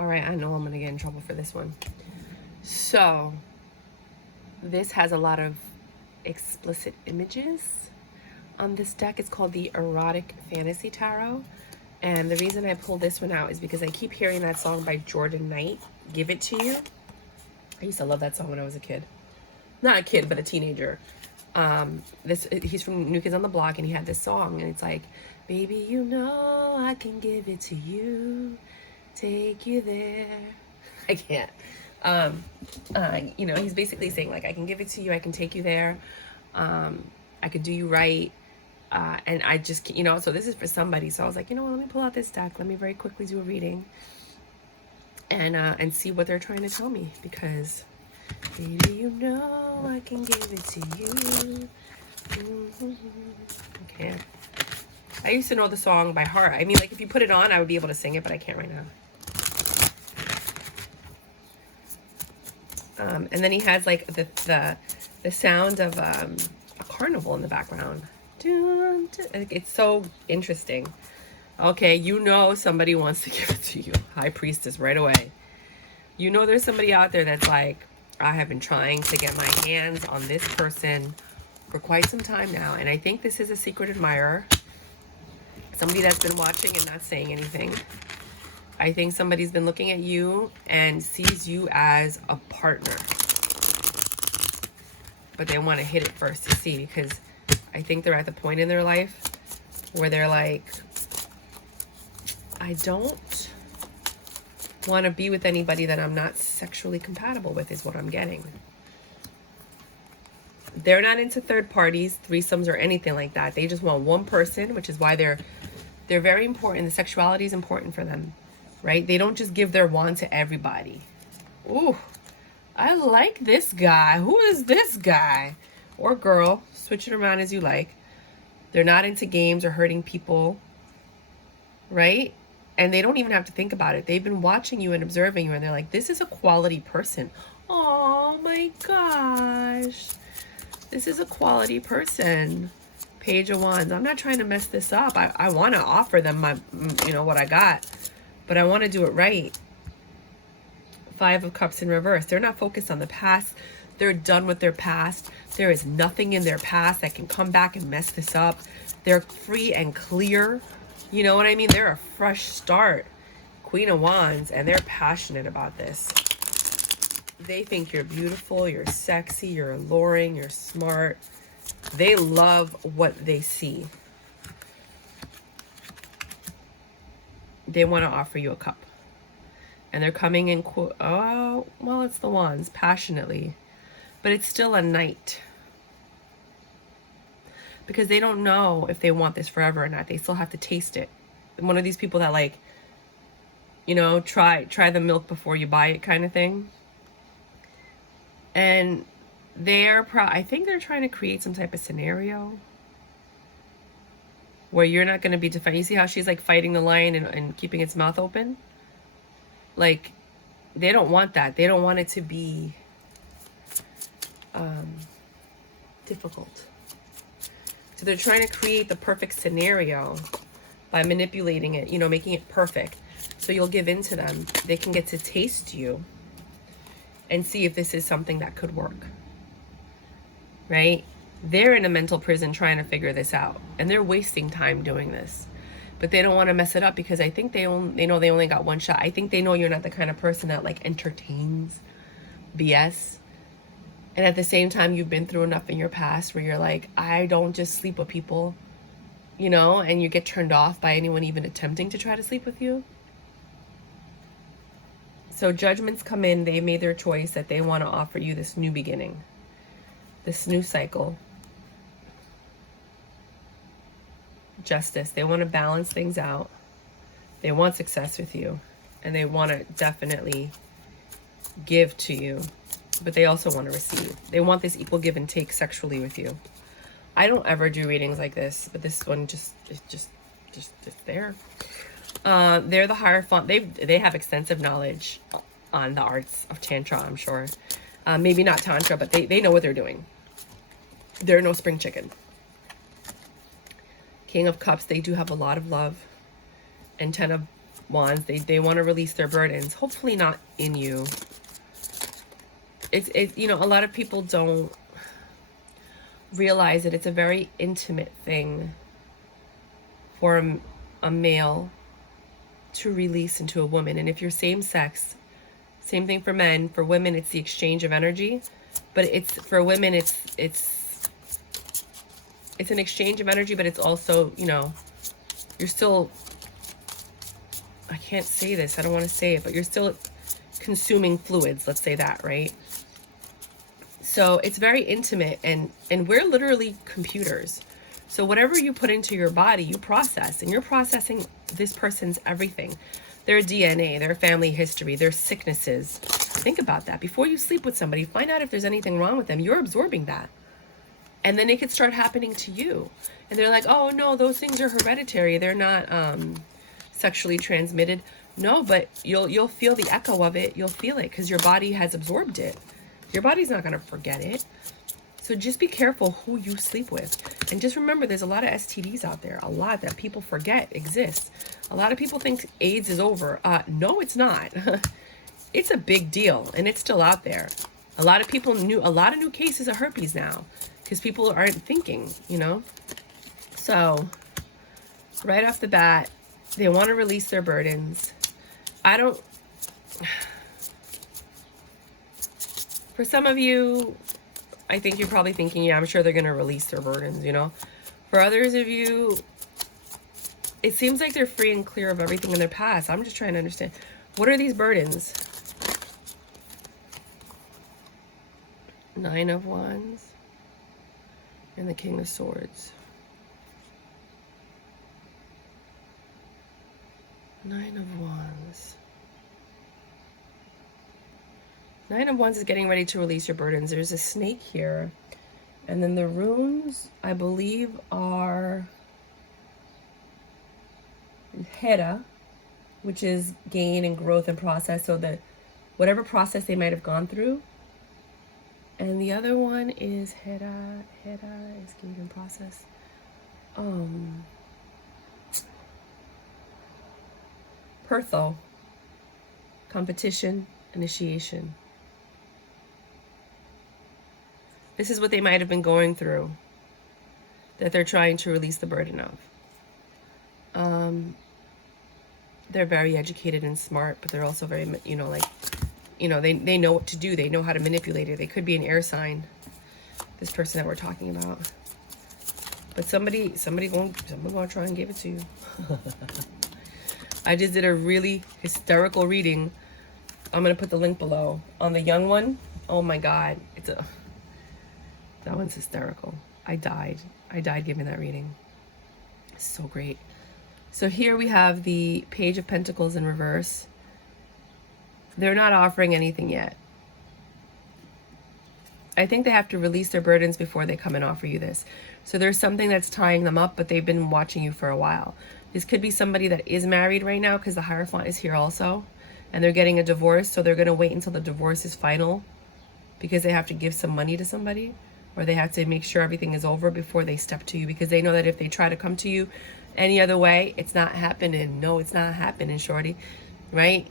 All right, I know I'm going to get in trouble for this one. So, this has a lot of explicit images on this deck. It's called the Erotic Fantasy Tarot. And the reason I pulled this one out is because I keep hearing that song by Jordan Knight, Give It To You. I used to love that song when I was a kid. Not a kid, but a teenager. He's from New Kids on the Block, and he had this song, and it's like, baby, you know I can give it to you, take you there. I can't. You know, he's basically saying, like, I can give it to you, I can take you there, I could do you right, and I just, you know, so this is for somebody. So I was like, you know what, let me pull out this deck, let me very quickly do a reading, and see what they're trying to tell me, because baby, you know I can give it to you. Okay. I used to know the song by heart. I mean, like, if you put it on, I would be able to sing it, but I can't right now. And then he has, like, the sound of a carnival in the background. It's so interesting. Okay, you know somebody wants to give it to you. High Priestess right away. You know there's somebody out there that's like, I have been trying to get my hands on this person for quite some time now. And I think this is a secret admirer. Somebody that's been watching and not saying anything. I think somebody's been looking at you and sees you as a partner. But they want to hit it first to see, because I think they're at the point in their life where they're like, I don't want to be with anybody that I'm not sexually compatible with, is what I'm getting. They're not into third parties, threesomes, or anything like that. They just want one person, which is why they're very important. The sexuality is important for them, right? They don't just give their wand to everybody. Ooh, I like this guy. Who is this guy or girl? Switch it around as you like. They're not into games or hurting people, right? And they don't even have to think about it. They've been watching you and observing you, and they're like, this is a quality person. Oh my gosh. This is a quality person. Page of Wands. I'm not trying to mess this up. I want to offer them my, you know, what I got, but I want to do it right. Five of Cups in reverse. They're not focused on the past. They're done with their past. There is nothing in their past that can come back and mess this up. They're free and clear. You know what I mean? They're a fresh start. Queen of Wands, and they're passionate about this. They think you're beautiful, you're sexy, you're alluring, you're smart. They love what they see. They want to offer you a cup. And they're coming in, oh, well, it's the Wands, passionately. But it's still a knight. Because they don't know if they want this forever or not. They still have to taste it. One of these people that, like, you know, try the milk before you buy it kind of thing. And I think they're trying to create some type of scenario where you're not going to be defended. You see how she's like fighting the lion and keeping its mouth open? Like, they don't want that. They don't want it to be difficult. So they're trying to create the perfect scenario by manipulating it, you know, making it perfect. So you'll give in to them. They can get to taste you and see if this is something that could work. Right? They're in a mental prison trying to figure this out. And they're wasting time doing this. But they don't want to mess it up, because I think they know they only got one shot. I think they know you're not the kind of person that, like, entertains BS. And at the same time, you've been through enough in your past where you're like, I don't just sleep with people, you know, and you get turned off by anyone even attempting to try to sleep with you. So judgments come in. They made their choice that they want to offer you this new beginning, this new cycle. Justice. They want to balance things out. They want success with you, and they want to definitely give to you, but they also want to receive. They want this equal give and take sexually with you. I don't ever do readings like this, but this one just there. They're the Hierophant. They have extensive knowledge on the arts of Tantra, I'm sure. Maybe not Tantra, but they know what they're doing. They're no spring chicken. King of Cups, they do have a lot of love. And Ten of Wands, they want to release their burdens. Hopefully not in you. It's you know, a lot of people don't realize that it's a very intimate thing for a male to release into a woman. And if you're same sex, same thing for men. For women, it's the exchange of energy. But it's for women, it's an exchange of energy, but it's also, you know, you're still, I can't say this, I don't want to say it, but you're still consuming fluids, let's say that, right? So it's very intimate, and we're literally computers. So whatever you put into your body, you process, and you're processing this person's everything. Their DNA, their family history, their sicknesses. Think about that. Before you sleep with somebody, find out if there's anything wrong with them. You're absorbing that. And then it could start happening to you. And they're like, oh no, those things are hereditary. They're not sexually transmitted. No, but you'll feel the echo of it. You'll feel it because your body has absorbed it. Your body's not going to forget it. So just be careful who you sleep with. And just remember, there's a lot of STDs out there. A lot that people forget exists. A lot of people think AIDS is over. No, it's not. It's a big deal, and it's still out there. A lot of people a lot of new cases of herpes now because people aren't thinking, you know. So right off the bat, they want to release their burdens. For some of you, I think you're probably thinking, yeah, I'm sure they're going to release their burdens, you know. For others of you, it seems like they're free and clear of everything in their past. I'm just trying to understand. What are these burdens? 9 of Wands and the King of Swords. 9 of Wands. 9 of Wands is getting ready to release your burdens. There's a snake here. And then the runes, I believe, are Hera, which is gain and growth and process. So that whatever process they might have gone through. And the other one is Hera. Hera is gain and process. Pertho. Competition, initiation. This is what they might have been going through that they're trying to release the burden of. They're very educated and smart, but they're also very, you know, like, you know, they know what to do. They know how to manipulate it. They could be an air sign, this person that we're talking about. But somebody gonna try and give it to you. I just did a really hysterical reading. I'm gonna put the link below on the young one. Oh my God, that one's hysterical. I died giving that reading. It's so great. So here we have the Page of Pentacles in reverse. They're not offering anything yet. I think they have to release their burdens before they come and offer you this. So there's something that's tying them up, but they've been watching you for a while. This could be somebody that is married right now because the Hierophant is here also. And they're getting a divorce, so they're going to wait until the divorce is final because they have to give some money to somebody, or they have to make sure everything is over before they step to you, because they know that if they try to come to you any other way, it's not happening. No, it's not happening, shorty, right?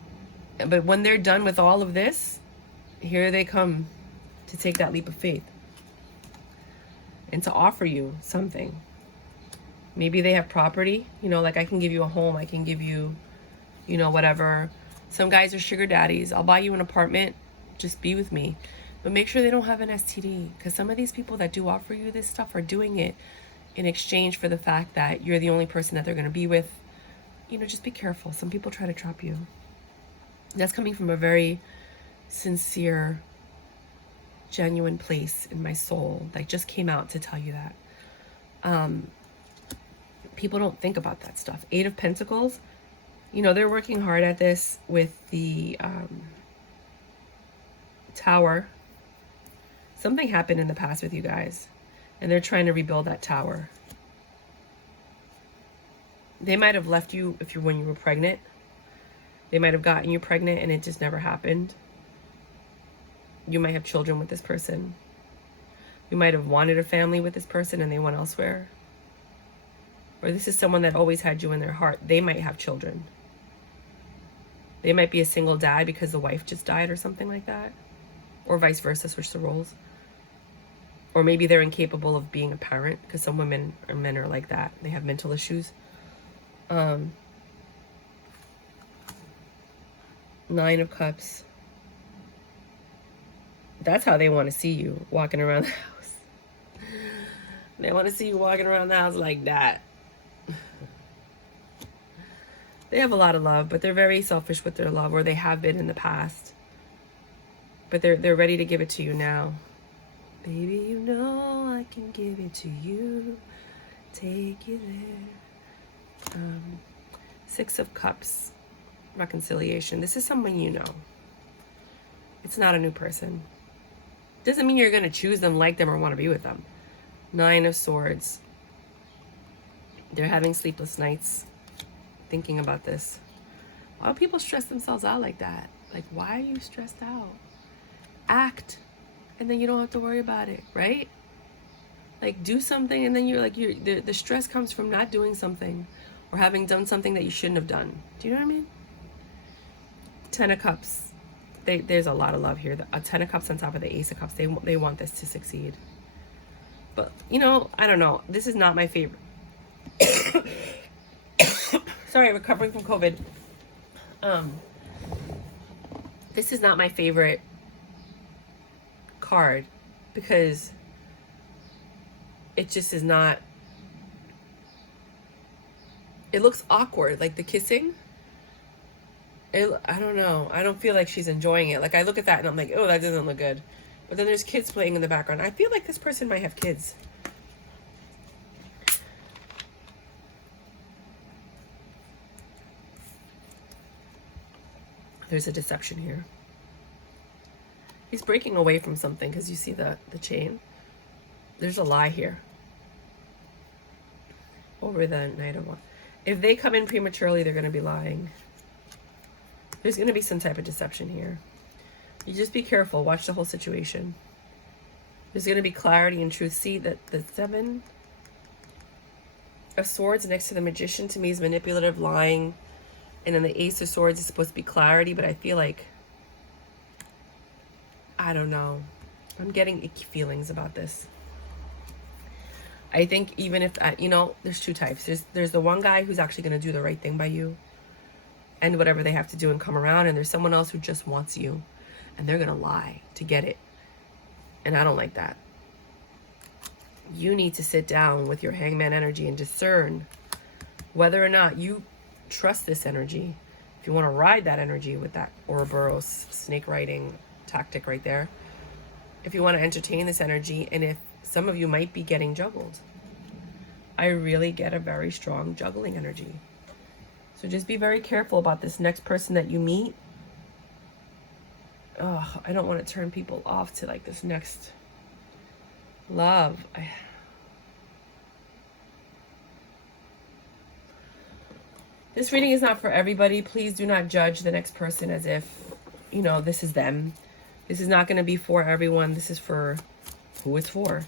But when they're done with all of this, here they come to take that leap of faith and to offer you something. Maybe they have property, you know, like I can give you a home, I can give you, you know, whatever. Some guys are sugar daddies. I'll buy you an apartment, just be with me. But make sure they don't have an STD, because some of these people that do offer you this stuff are doing it in exchange for the fact that you're the only person that they're going to be with. You know, just be careful. Some people try to trap you. That's coming from a very sincere, genuine place in my soul that just came out to tell you that. People don't think about that stuff. 8 of Pentacles, you know, they're working hard at this with the Tower. Something happened in the past with you guys, and they're trying to rebuild that tower. They might have left you when you were pregnant. They might have gotten you pregnant and it just never happened. You might have children with this person. You might have wanted a family with this person and they went elsewhere. Or this is someone that always had you in their heart. They might have children. They might be a single dad because the wife just died or something like that. Or vice versa, switch the roles. Or maybe they're incapable of being a parent, because some women or men are like that. They have mental issues. 9 of Cups. That's how they want to see you walking around the house. They want to see you walking around the house like that. They have a lot of love, but they're very selfish with their love, or they have been in the past. But they're ready to give it to you now. Baby, you know I can give it to you. Take you there. 6 of Cups. Reconciliation. This is someone you know. It's not a new person. Doesn't mean you're going to choose them, like them, or want to be with them. 9 of Swords. They're having sleepless nights thinking about this. Why do people stress themselves out like that? Like, why are you stressed out? Act, and then you don't have to worry about it, right? Like, do something, and then you're like, the stress comes from not doing something, or having done something that you shouldn't have done. Do you know what I mean? 10 of Cups. There's a lot of love here. A 10 of Cups on top of the Ace of Cups. They want this to succeed. But, you know, I don't know. This is not my favorite. Sorry, recovering from COVID. This is not my favorite card, because it just is not, it looks awkward, like the kissing. I don't know. I don't feel like she's enjoying it. Like, I look at that and I'm like, oh, that doesn't look good. But then there's kids playing in the background. I feel like this person might have kids. There's a deception here. He's breaking away from something, because you see the chain. There's a lie here. Over the Knight of Wands. If they come in prematurely, they're going to be lying. There's going to be some type of deception here. You just be careful. Watch the whole situation. There's going to be clarity and truth. See that the 7 of Swords next to the Magician, to me, is manipulative, lying. And then the Ace of Swords is supposed to be clarity, but I feel like, I don't know. I'm getting icky feelings about this. I think even if, you know, there's 2 types. There's the one guy who's actually going to do the right thing by you, and whatever they have to do and come around. And there's someone else who just wants you, and they're going to lie to get it. And I don't like that. You need to sit down with your Hangman energy and discern whether or not you trust this energy. If you want to ride that energy with that Ouroboros snake riding tactic right there, if you want to entertain this energy, and if some of you might be getting juggled. I really get a very strong juggling energy. So just be very careful about this next person that you meet. Oh, I don't want to turn people off to like this next love. This reading is not for everybody. Please do not judge the next person as if, you know, this is them. This is not going to be for everyone. This is for who it's for.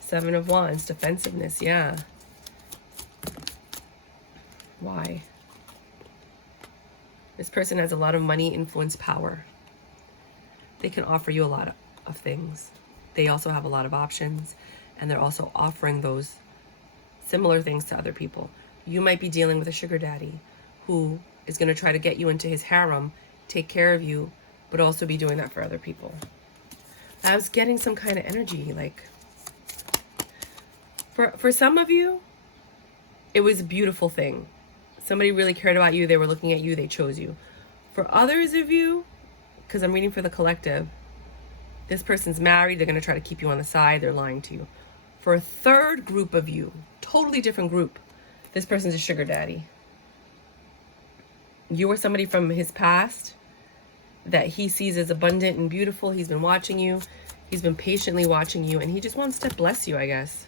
7 of Wands, defensiveness, yeah. Why? This person has a lot of money, influence, power. They can offer you a lot of things. They also have a lot of options, and they're also offering those similar things to other people. You might be dealing with a sugar daddy who is going to try to get you into his harem, take care of you, but also be doing that for other people. I was getting some kind of energy, like, for some of you, it was a beautiful thing. Somebody really cared about you. They were looking at you. They chose you. For others of you, because I'm reading for the collective, this person's married. They're going to try to keep you on the side. They're lying to you. For a third group of you, totally different group, this person's a sugar daddy. You are somebody from his past that he sees as abundant and beautiful. He's been watching you. He's been patiently watching you, and he just wants to bless you, I guess.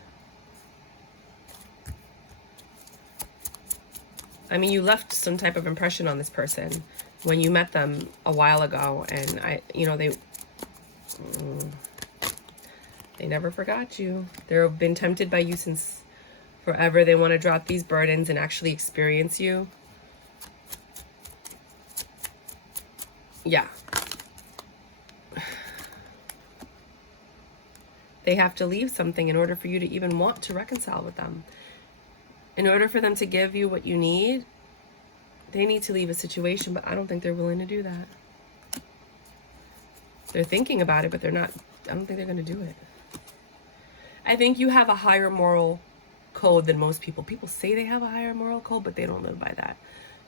I mean, you left some type of impression on this person when you met them a while ago, and they They never forgot you. They've been tempted by you since forever. They want to drop these burdens and actually experience you. Yeah. They have to leave something in order for you to even want to reconcile with them. In order for them to give you what you need, they need to leave a situation, but I don't think they're willing to do that. They're thinking about it, but they're not. I don't think they're going to do it. I think you have a higher moral code than most people. People say they have a higher moral code, but they don't live by that.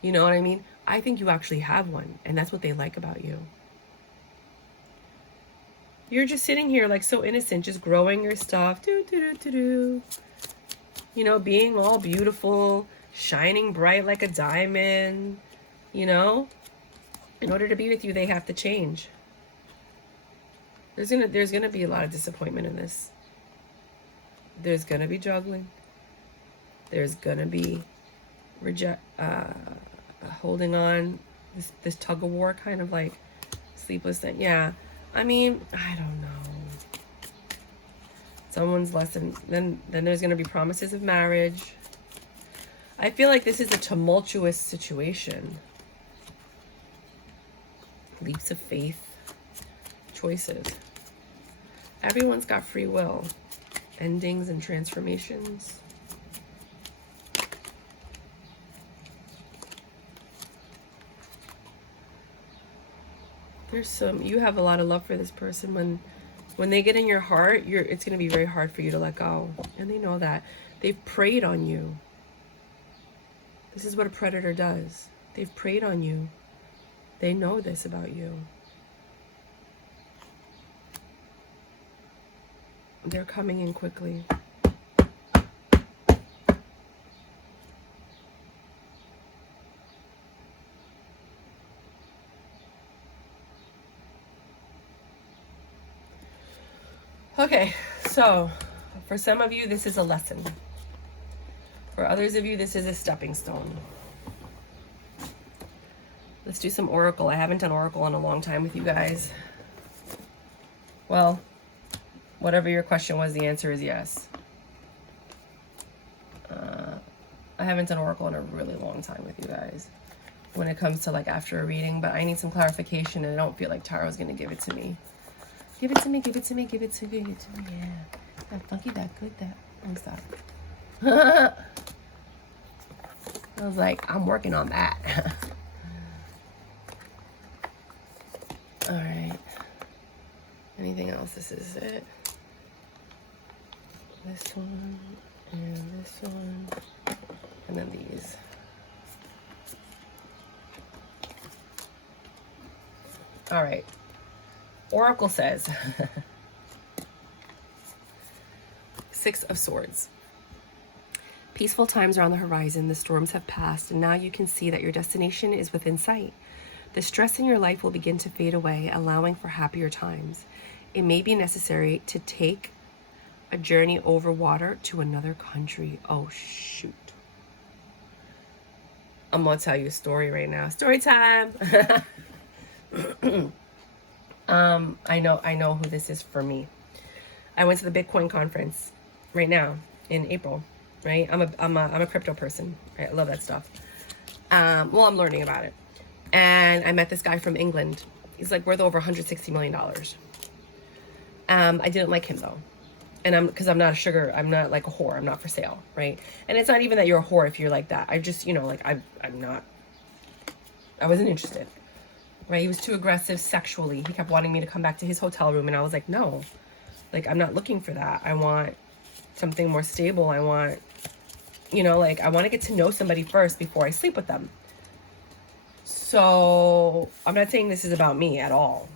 You know what I mean? I think you actually have one, and that's what they like about you. You're just sitting here like so innocent, just growing your stuff, you know, being all beautiful, shining bright like a diamond, you know. In order to be with you, they have to change. There's gonna be a lot of disappointment in this. There's gonna be juggling. There's gonna be holding on, this tug of war, kind of like sleepless thing. Yeah, I mean, I don't know. Someone's lesson. Then there's gonna be promises of marriage. I feel like this is a tumultuous situation. Leaps of faith, choices. Everyone's got free will. Endings and transformations. There's some, you have a lot of love for this person. When they get in your heart, it's going to be very hard for you to let go. And they know that. They've preyed on you. This is what a predator does. They've preyed on you. They know this about you. They're coming in quickly. Okay, so for some of you, this is a lesson. For others of you, this is a stepping stone. Let's do some Oracle. I haven't done Oracle in a long time with you guys. Well, whatever your question was, the answer is yes. I haven't done Oracle in a really long time with you guys when it comes to like after a reading, but I need some clarification and I don't feel like Tarot's going to give it to me. Give it to me, give it to me, give it to me, give it to me, yeah. That funky, that good, that... Oh, stop. I was like, I'm working on that. All right. Anything else? This is it. This one, and this one, and then these. All right. Oracle says, Six of Swords. Peaceful times are on the horizon. The storms have passed, and now you can see that your destination is within sight. The stress in your life will begin to fade away, allowing for happier times. It may be necessary to take a journey over water to another country. Oh, shoot. I'm going to tell you a story right now. Story time. I know who this is for me. I went to the Bitcoin conference right now in April, right? I'm a crypto person. Right? I love that stuff. Well, I'm learning about it. And I met this guy from England. He's like worth over $160 million. I didn't like him though. And because I'm not like a whore. I'm not for sale, right? And it's not even that you're a whore if you're like that. I just, like I wasn't interested. Right? He was too aggressive sexually. He kept wanting me to come back to his hotel room and I was like, no. Like, I'm not looking for that. I want something more stable. I want, I want to get to know somebody first before I sleep with them. So, I'm not saying this is about me at all.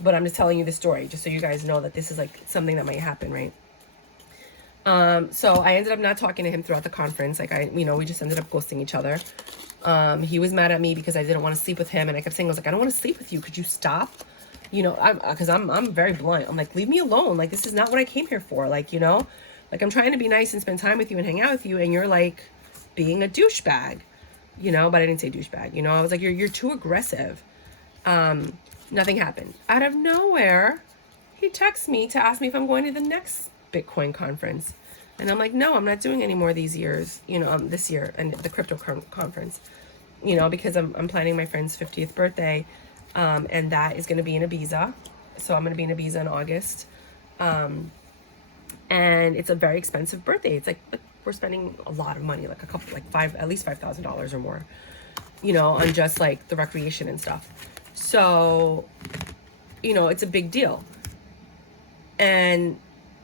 But I'm just telling you the story just so you guys know that this is like something that might happen, right? So I ended up not talking to him throughout the conference. Like we just ended up ghosting each other. He was mad at me because I didn't want to sleep with him. And I kept saying, I was like, I don't want to sleep with you. Could you stop? Because I'm very blunt. I'm like, leave me alone. Like, this is not what I came here for. Like, like I'm trying to be nice and spend time with you and hang out with you. And you're like being a douchebag, but I didn't say douchebag. I was like, you're too aggressive. Nothing happened. Out of nowhere, he texts me to ask me if I'm going to the next Bitcoin conference. And I'm like, no, I'm not doing any more these years, you know, this year, and the crypto conference, you know, because I'm planning my friend's 50th birthday, and that is going to be in Ibiza. So I'm going to be in Ibiza in August. And it's a very expensive birthday. It's like we're spending a lot of money, like at least $5,000 or more, you know, on just like the recreation and stuff. So, you know, it's a big deal. And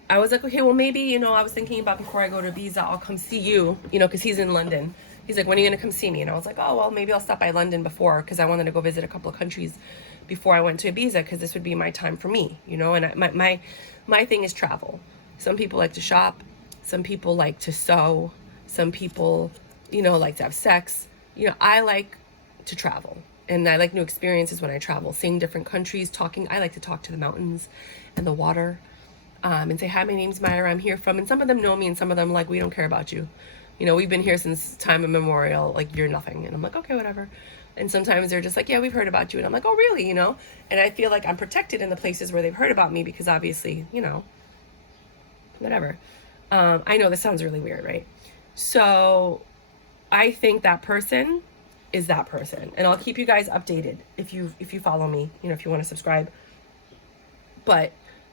I was like, okay, well, maybe, you know, I was thinking about before I go to Ibiza, I'll come see you, you know, because he's in London. He's like, when are you going to come see me? And I was like, oh, well, maybe I'll stop by London before, because I wanted to go visit a couple of countries before I went to Ibiza, because this would be my time for me, you know. And my thing is travel. Some people like to shop. Some people like to sew. Some people, you know, like to have sex. You know, I like to travel. And I like new experiences when I travel, seeing different countries, talking. I like to talk to the mountains and the water. And say, hi, my name's Mayra, I'm here from, and some of them know me, and some of them like, we don't care about you. You know, we've been here since time immemorial, like, you're nothing. And I'm like, okay, whatever. And sometimes they're just like, yeah, we've heard about you. And I'm like, oh, really, you know? And I feel like I'm protected in the places where they've heard about me, because obviously, you know, whatever. I know this sounds really weird, right? So I think that person is that person. And I'll keep you guys updated if you follow me, you know, if you want to subscribe. But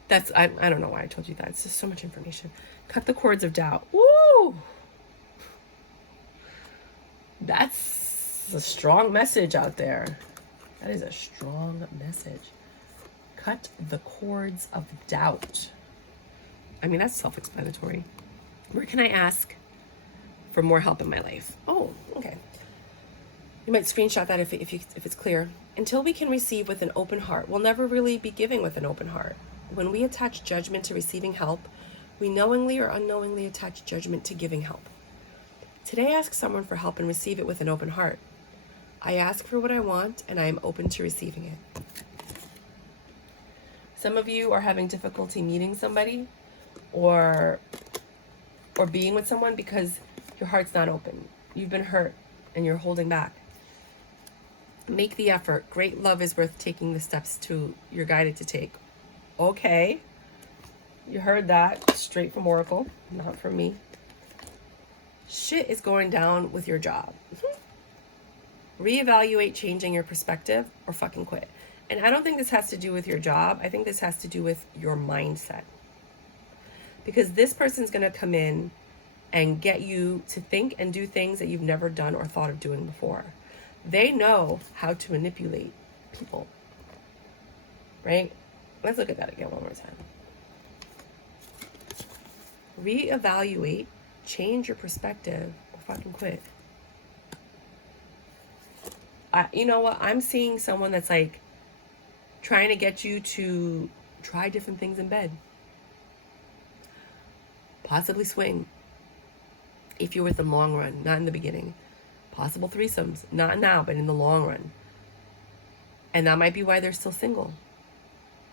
that's, I don't know why I told you that. It's just so much information. Cut the cords of doubt. Woo! That's a strong message out there. That is a strong message. Cut the cords of doubt. I mean, that's self-explanatory. Where can I ask for more help in my life? Oh, okay. You might screenshot that if it's clear. Until we can receive with an open heart, we'll never really be giving with an open heart. When we attach judgment to receiving help, we knowingly or unknowingly attach judgment to giving help. Today, ask someone for help and receive it with an open heart. I ask for what I want, and I am open to receiving it. Some of you are having difficulty meeting somebody or being with someone because your heart's not open. You've been hurt and you're holding back. Make the effort. Great love is worth taking the steps you're guided to take. Okay, you heard that straight from Oracle, not from me. Shit is going down with your job. Reevaluate changing your perspective or fucking quit. And I don't think this has to do with your job. I think this has to do with your mindset. Because this person's going to come in and get you to think and do things that you've never done or thought of doing before. They know how to manipulate people, right? Let's look at that again one more time. Reevaluate, change your perspective, or fucking quit. You know what? I'm seeing someone that's like trying to get you to try different things in bed. Possibly swing. If you're with them long run, not in the beginning. Possible threesomes, not now, but in the long run. And that might be why they're still single.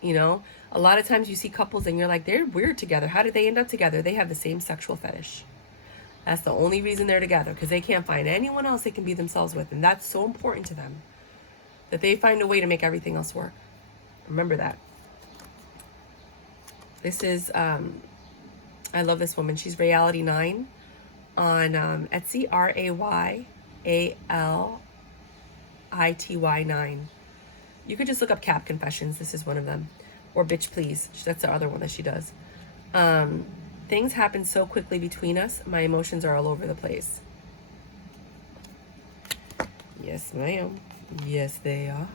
You know, a lot of times you see couples and you're like, they're weird together. How did they end up together? They have the same sexual fetish. That's the only reason they're together, because they can't find anyone else they can be themselves with. And that's so important to them that they find a way to make everything else work. Remember that. This is, I love this woman. She's Reality 9 on Etsy, RAYALITY 9. You could just look up Cap Confessions. This is one of them. Or Bitch Please. That's the other one that she does. Things happen so quickly between us. My emotions are all over the place. Yes, ma'am. Yes, they are.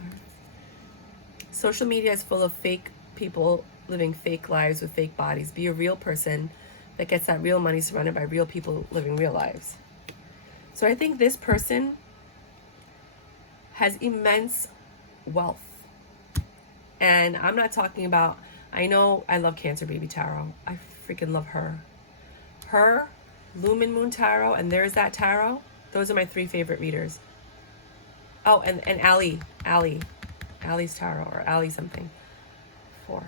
Social media is full of fake people living fake lives with fake bodies. Be a real person that gets that real money surrounded by real people living real lives. So I think this person has immense wealth. And I'm not talking about, I know I love Cancer Baby Tarot. I freaking love her. Her, Lumen Moon Tarot, and There's That Tarot. Those are my 3 favorite readers. Oh, and Allie's Tarot, or Allie something. 4.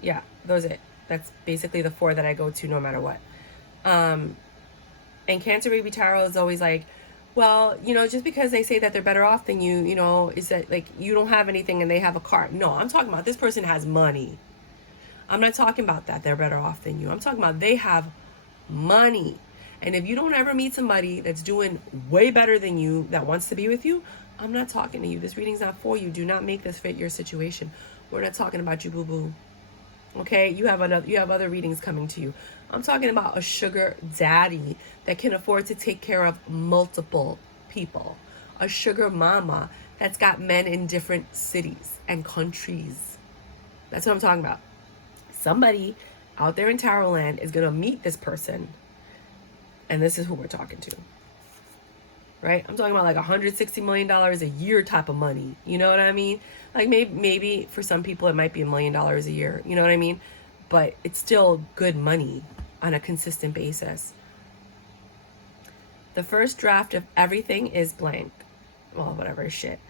Yeah, those are it. That's basically the 4 that I go to no matter what. And Cancer Baby Tarot is always like, well, you know, just because they say that they're better off than you, you know, is that like you don't have anything and they have a car. No, I'm talking about this person has money. I'm not talking about that they're better off than you. I'm talking about they have money. And if you don't ever meet somebody that's doing way better than you, that wants to be with you, I'm not talking to you. This reading's not for you. Do not make this fit your situation. We're not talking about you, boo-boo. Okay? You have other readings coming to you. I'm talking about a sugar daddy that can afford to take care of multiple people. A sugar mama that's got men in different cities and countries. That's what I'm talking about. Somebody out there in Tarot land is going to meet this person, and this is who we're talking to. Right? I'm talking about like $160 million a year type of money. You know what I mean? Like maybe for some people it might be $1 million a year. You know what I mean? But it's still good money on a consistent basis. The first draft of everything is blank. Well, whatever, shit.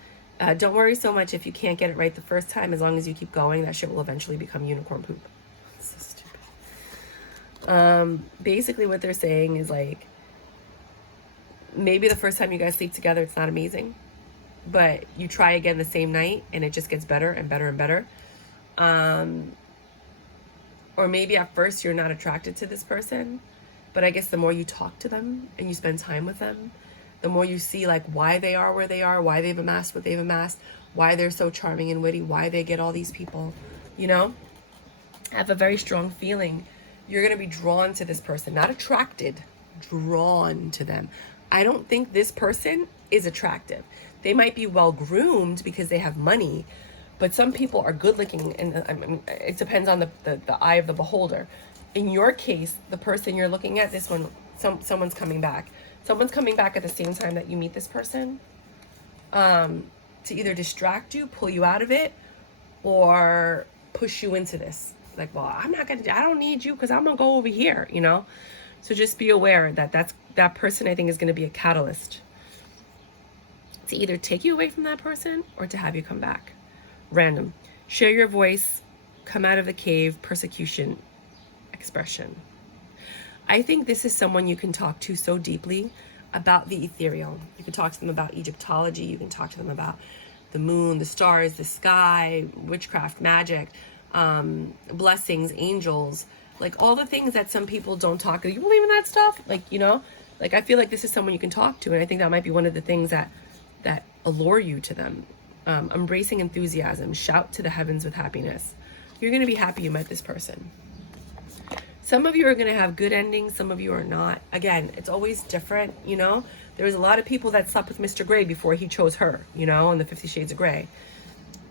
Don't worry so much if you can't get it right the first time. As long as you keep going, that shit will eventually become unicorn poop. So stupid. Basically what they're saying is like, maybe the first time you guys sleep together, it's not amazing, but you try again the same night and it just gets better and better and better. Or maybe at first you're not attracted to this person, but I guess the more you talk to them and you spend time with them, the more you see like why they are where they are, why they've amassed what they've amassed, why they're so charming and witty, why they get all these people, you know? I have a very strong feeling you're going to be drawn to this person, not attracted, drawn to them. I don't think this person is attractive. They might be well groomed because they have money, but some people are good looking, and I mean, it depends on the eye of the beholder. In your case, the person you're looking at, this one, someone's coming back. Someone's coming back at the same time that you meet this person, to either distract you, pull you out of it, or push you into this. Like, well, I don't need you because I'm gonna go over here, you know? So just be aware that that person, I think, is gonna be a catalyst to either take you away from that person or to have you come back. Random. Share your voice, come out of the cave, persecution, expression. I think this is someone you can talk to so deeply about the ethereal. You can talk to them about Egyptology. You can talk to them about the moon, the stars, the sky, witchcraft, magic, blessings, angels, like all the things that some people don't talk. You believe in that stuff? Like, you know, like I feel like this is someone you can talk to. And I think that might be one of the things that allure you to them. Embracing enthusiasm, shout to the heavens with happiness. You're going to be happy you met this person. Some of you are going to have good endings. Some of you are not. Again, it's always different, you know. There's a lot of people that slept with Mr. Grey before he chose her, you know, in the 50 Shades of Grey.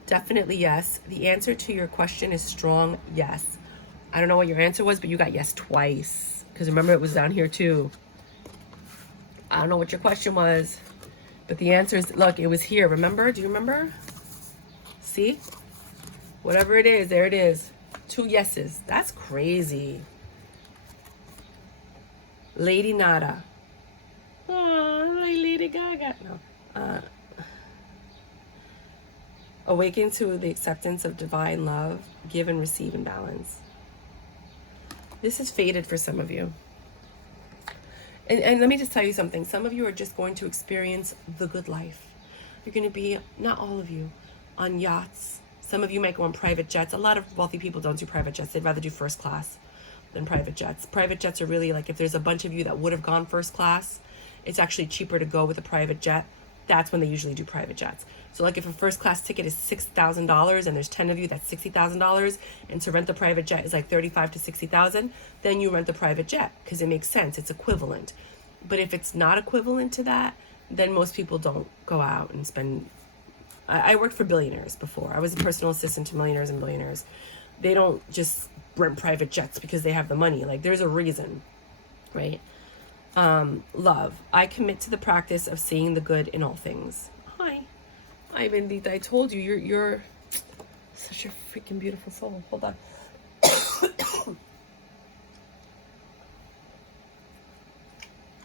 Definitely yes. The answer to your question is strong yes. I don't know what your answer was, but you got yes twice. Because remember, it was down here too. I don't know what your question was, but the answer is, look, it was here. Remember? Do you remember? See? Whatever it is, there it is. 2 yeses. That's crazy. Lady Nada. Oh, like Lady Gaga. No. Awaken to the acceptance of divine love. Give and receive in balance. This is fated for some of you. And let me just tell you something. Some of you are just going to experience the good life. You're going to be, not all of you, on yachts. Some of you might go on private jets. A lot of wealthy people don't do private jets. They'd rather do first class than private jets. Private jets are really like, if there's a bunch of you that would have gone first class, it's actually cheaper to go with a private jet. That's when they usually do private jets. So like if a first class ticket is $6,000 and there's 10 of you, that's $60,000, and to rent the private jet is like $35,000 to $60,000, then you rent the private jet because it makes sense. It's equivalent. But if it's not equivalent to that, then most people don't go out and spend. I worked for billionaires before. I was a personal assistant to millionaires and billionaires. They don't just rent private jets because they have the money. Like there's a reason, right? Love. I commit to the practice of seeing the good in all things. Hi. I told you, you're such a freaking beautiful soul. Hold on.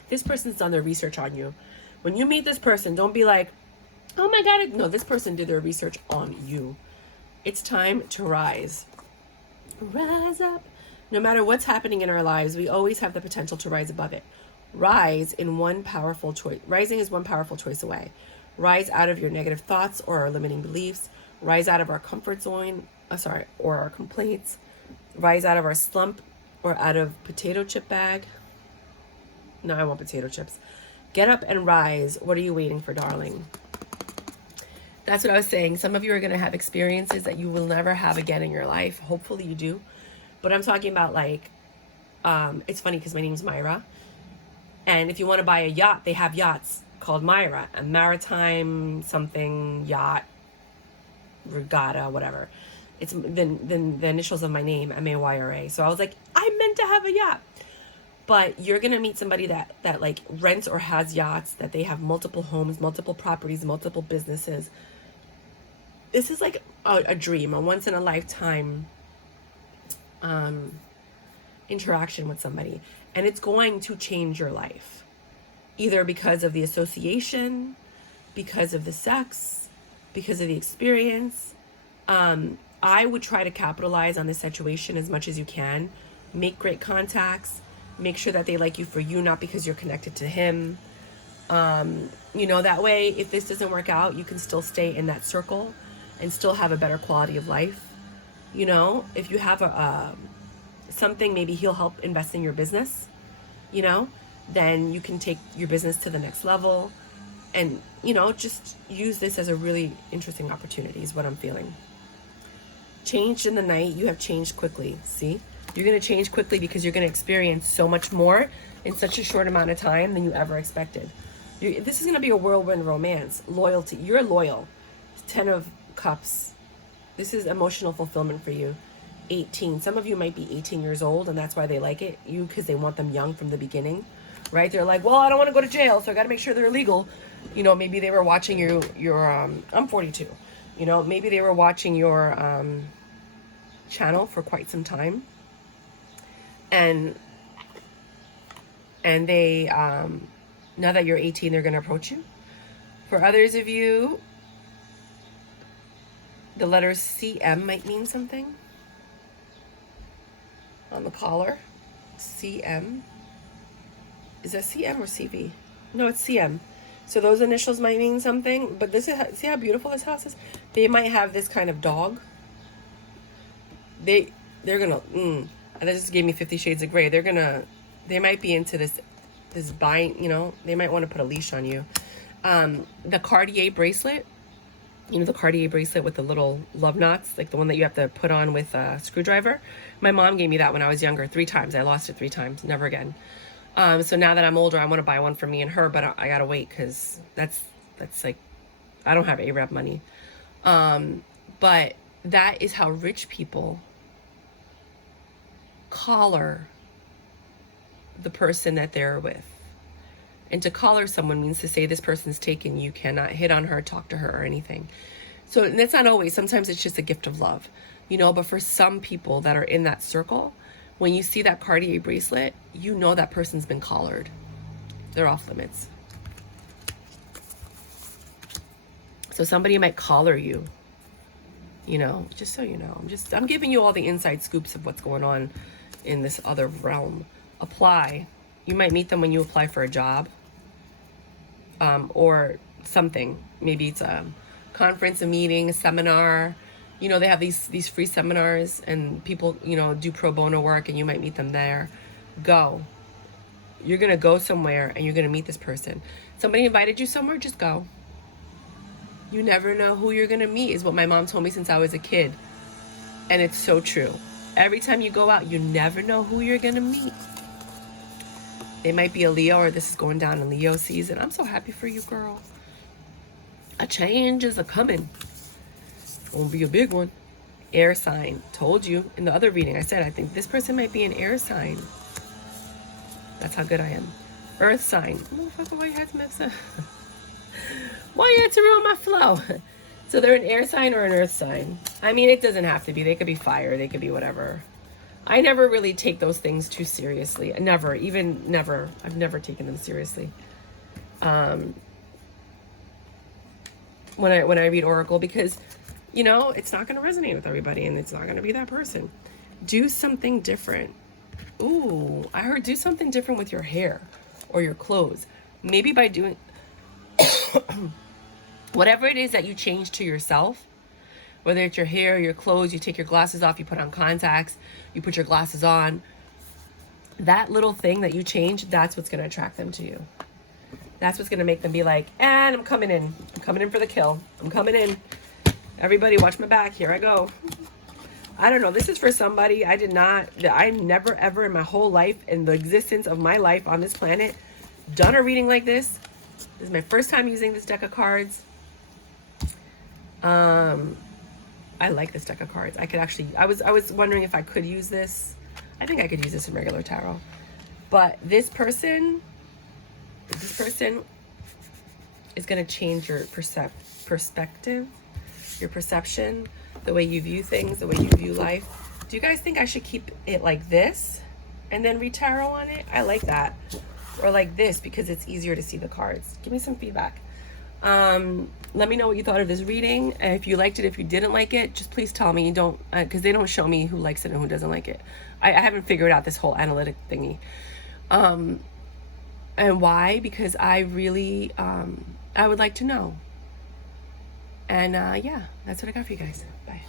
This person's done their research on you. When you meet this person, don't be like, oh my God. No, this person did their research on you. It's time to rise. Rise up. No matter what's happening in our lives, we always have the potential to rise above it. Rise in one powerful choice. Rising is one powerful choice away. Rise out of your negative thoughts or our limiting beliefs. Rise out of our comfort zone, or our complaints. Rise out of our slump or out of potato chip bag. No, I want potato chips. Get up and rise. What are you waiting for, darling? That's what I was saying. Some of you are going to have experiences that you will never have again in your life. Hopefully you do. But I'm talking about like, it's funny because my name's Mayra. And if you want to buy a yacht, they have yachts called Mayra. A maritime something yacht, regatta, whatever. It's the initials of my name, Mayra. So I was like, I meant to have a yacht. But you're going to meet somebody that like rents or has yachts, that they have multiple homes, multiple properties, multiple businesses. This is like a dream, a once in a lifetime interaction with somebody. And it's going to change your life. Either because of the association, because of the sex, because of the experience. I would try to capitalize on this situation as much as you can. Make great contacts. Make sure that they like you for you, not because you're connected to him. You know, that way, if this doesn't work out, you can still stay in that circle and still have a better quality of life. You know, if you have something, maybe he'll help invest in your business, you know, then you can take your business to the next level. And, you know, just use this as a really interesting opportunity is what I'm feeling. Changed in the night, you have changed quickly. See? You're going to change quickly because you're going to experience so much more in such a short amount of time than you ever expected. This is going to be a whirlwind romance. Loyalty. You're loyal. 10 of Cups. This is emotional fulfillment for you. 18. Some of you might be 18 years old, and that's why they like it. You, because they want them young from the beginning. Right? They're like, well, I don't want to go to jail, so I got to make sure they're legal. You know, maybe they were watching your I'm 42. You know, maybe they were watching your channel for quite some time. And they, now that you're 18, they're going to approach you. For others of you, the letters CM might mean something. On the collar, CM. Is that CM or CV? No, it's CM. So those initials might mean something. But this is, see how beautiful this house is? They might have this kind of dog. They're going to, and that just gave me 50 Shades of Grey. They might be into this bind, you know, they might want to put a leash on you. The Cartier bracelet, you know, the Cartier bracelet with the little love knots, like the one that you have to put on with a screwdriver. My mom gave me that when I was younger 3 times. I lost it 3 times, never again. So now that I'm older, I want to buy one for me and her, but I gotta wait because that's like, I don't have ARAP money. But that is how rich people collar the person that they're with. And to collar someone means to say this person's taken. You cannot hit on her, talk to her, or anything. So that's not always. Sometimes it's just a gift of love, you know. But for some people that are in that circle, when you see that Cartier bracelet, you know that person's been collared. They're off limits. So somebody might collar you, you know, just so you know. I'm giving you all the inside scoops of what's going on in this other realm. Apply. You might meet them when you apply for a job, or something. Maybe it's a conference, a meeting, a seminar. You know, they have these free seminars and people, you know, do pro bono work, and you might meet them there. Go. You're going to go somewhere and you're going to meet this person. Somebody invited you somewhere, just go. You never know who you're going to meet, is what my mom told me since I was a kid. And it's so true. Every time you go out, you never know who you're going to meet. They might be a Leo, or this is going down in Leo season. I'm so happy for you, girl. A change is a-coming. It's going to be a big one. Air sign. Told you in the other reading. I said, I think this person might be an air sign. That's how good I am. Earth sign. Motherfucker, why you had to mess up? Why you had to ruin my flow? So they're an air sign or an earth sign. I mean, it doesn't have to be. They could be fire. They could be whatever. I never really take those things too seriously. Never. I've never taken them seriously. When I read Oracle, because, you know, it's not going to resonate with everybody, and it's not going to be that person. Do something different. Ooh, I heard do something different with your hair or your clothes. Maybe by doing whatever it is that you change to yourself, Whether it's your hair, your clothes, you take your glasses off, you put on contacts, you put your glasses on. That little thing that you change, that's what's going to attract them to you. That's what's going to make them be like, and I'm coming in. I'm coming in for the kill. I'm coming in. Everybody watch my back. Here I go. I don't know. This is for somebody. I never ever in my whole life, in the existence of my life on this planet, done a reading like this. This is my first time using this deck of cards. I like this deck of cards. I could actually, I was wondering if I could use this. I think I could use this in regular tarot. But this person is going to change your perspective, your perception, the way you view things, the way you view life. Do you guys think I should keep it like this and then read tarot on it? I like that. Or like this, because it's easier to see the cards. Give me some feedback. Let me know what you thought of this reading. If you liked it, if you didn't like it, just please tell me. Don't, because they don't show me who likes it and who doesn't like it. I haven't figured out this whole analytic thingy. And why? Because I really, I would like to know. And yeah, that's what I got for you guys. Bye.